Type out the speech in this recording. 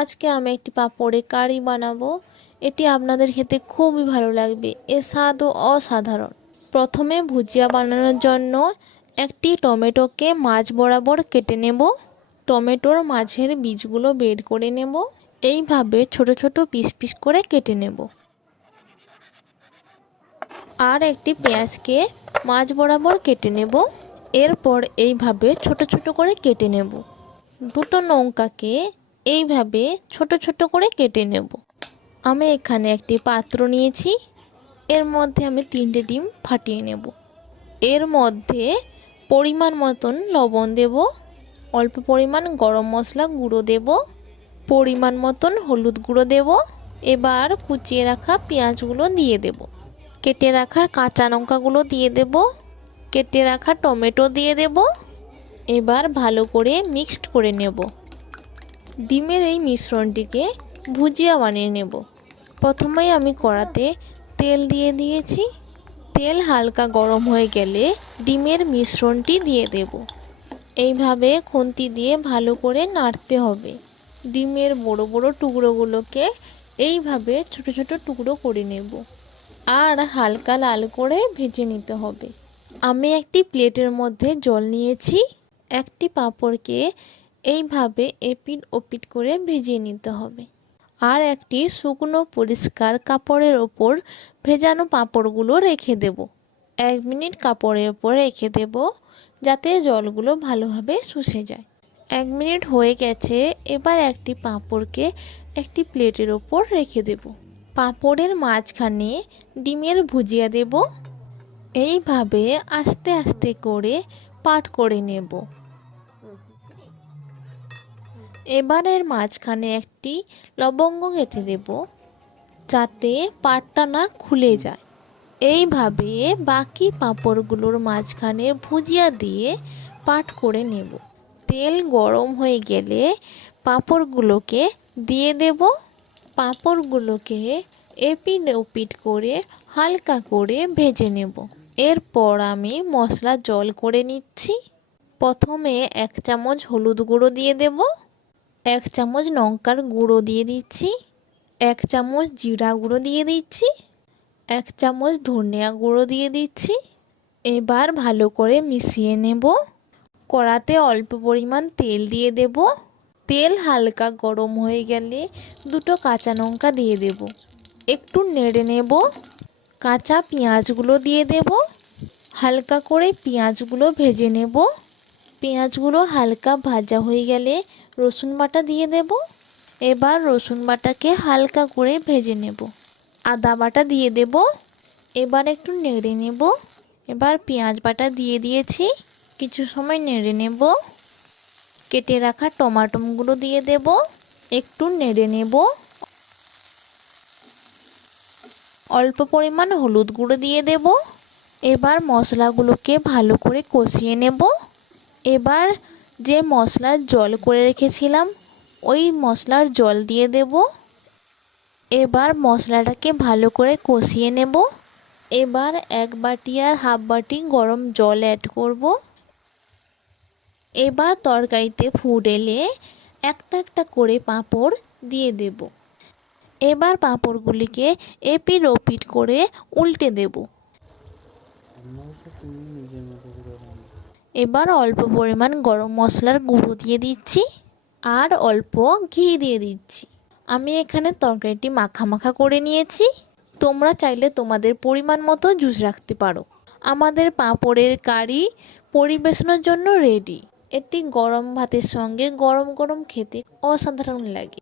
আজকে আমি একটি পাঁপড়ের কারি বানাবো। এটি আপনাদের খেতে খুবই ভালো লাগবে। এর স্বাদও অসাধারণ। প্রথমে ভুজিয়া বানানোর জন্য একটি টমেটোকে মাঝ বরাবর কেটে নেব। টমেটোর মাঝের বীজগুলো বের করে নেব। এইভাবে ছোট ছোট পিস পিস করে কেটে নেব। আর একটি পেঁয়াজকে মাঝ বরাবর কেটে নেব। এরপর এইভাবে ছোট ছোট করে কেটে নেব। দুটো লঙ্কাকে এইভাবে ছোট ছোট করে কেটে নেব। আমি এখানে একটি পাত্র নিয়েছি। এর মধ্যে আমি 3টে ডিম ফাটিয়ে নেব। এর মধ্যে পরিমাণ মতন লবণ দেব, অল্প পরিমাণ গরম মশলা গুঁড়ো দেব, পরিমাণ মতন হলুদ গুঁড়ো দেব। এবার কুচিয়ে রাখা পেঁয়াজগুলো দিয়ে দেব, কেটে রাখা কাঁচা লঙ্কাগুলো দিয়ে দেব, কেটে রাখা টমেটো দিয়ে দেব। এবার ভালো করে মিক্সড করে নেব। ডিমের এই মিশ্রণটিকে ভুজিয়া বানিয়ে নেব। প্রথমেই আমি কড়াতে তেল দিয়ে দিয়েছি। তেল হালকা গরম হয়ে গেলে ডিমের মিশ্রণটি দিয়ে দেব। এইভাবে খুন্তি দিয়ে ভালো করে নাড়তে হবে। ডিমের বড় বড় টুকরোগুলোকে এইভাবে ছোট ছোট টুকরো করে নেব আর হালকা লাল করে ভেজে নিতে হবে। আমি একটি প্লেটের মধ্যে জল নিয়েছি। একটি পাঁপড়কে এইভাবে এপিট ওপিট করে ভেজে নিতে হবে। আর একটি শুকনো পরিষ্কার কাপড়ের ওপর ভেজানো পাঁপড়গুলো রেখে দেব। 1 মিনিট কাপড়ের ওপর রেখে দেব যাতে জলগুলো ভালোভাবে শুষে যায়। 1 মিনিট হয়ে গেছে। এবার একটি পাঁপড়কে একটি প্লেটের ওপর রেখে দেব। পাঁপড়ের মাঝখানে ডিমের ভুজিয়া দেব। এইভাবে আস্তে আস্তে করে পাট করে নেব। এবারের মাঝখানে একটি লবঙ্গ গেঁথে দেব যাতে পাটটা না খুলে যায়। এইভাবে বাকি পাঁপড়গুলোর মাঝখানে ভুজিয়া দিয়ে পাট করে নেব। তেল গরম হয়ে গেলে পাঁপড়গুলোকে দিয়ে দেব। পাঁপড়গুলোকে এপিট ওপিট করে হালকা করে ভেজে নেব। এরপর আমি মশলা জল করে নিচ্ছি। প্রথমে 1 চামচ হলুদ গুঁড়ো দিয়ে দেব, 1 চামচ লঙ্কার গুঁড়ো দিয়ে দিচ্ছি, 1 চামচ জিরা গুঁড়ো দিয়ে দিচ্ছি, 1 চামচ ধনিয়া গুঁড়ো দিয়ে দিচ্ছি। এবার ভালো করে মিশিয়ে নেব। কড়াতে অল্প পরিমাণ তেল দিয়ে দেব। তেল হালকা গরম হয়ে গেলে 2টো কাঁচা লঙ্কা দিয়ে দেব। একটু নেড়ে নেব। কাঁচা পেঁয়াজগুলো দিয়ে দেব। হালকা করে পেঁয়াজগুলো ভেজে নেব। পেঁয়াজগুলো হালকা ভাজা হয়ে গেলে রসুন বাটা দিয়ে দেব। এবার রসুন বাটাকে হালকা করে ভেজে নেব। আদা বাটা দিয়ে দেব। এবার একটু নেড়ে নেব। এবার পেঁয়াজ বাটা দিয়ে দিয়েছি। কিছু সময় নেড়ে নেব। কেটে রাখা টমাটোগুলো দিয়ে দেব। একটু নেড়ে নেব। অল্প পরিমাণ হলুদ গুঁড়ো দিয়ে দেব। এবার মশলাগুলোকে ভালো করে কষিয়ে নেব। এবার যে মশলার জল করে রেখেছিলাম ওই মশলার জল দিয়ে দেব। এবার মশলাটাকে ভালো করে কষিয়ে নেব। এবার 1 বাটি আর হাফ বাটি গরম জল অ্যাড করব। এবার তরকারিতে ফুট এলে একটা একটা করে পাঁপড় দিয়ে দেব। এবার পাঁপড়গুলিকে এপিট ওপিট করে উল্টে দেব। এবার অল্প পরিমাণ গরম মশলার গুঁড়ো দিয়ে দিচ্ছি আর অল্প ঘি দিয়ে দিচ্ছি। আমি এখানে তরকারিটি মাখা মাখা করে নিয়েছি। তোমরা চাইলে তোমাদের পরিমাণ মতো জুস রাখতে পারো। আমাদের পাঁপড়ের কারি পরিবেশনের জন্য রেডি। এটি গরম ভাতের সঙ্গে গরম গরম খেতে অসাধারণ লাগে।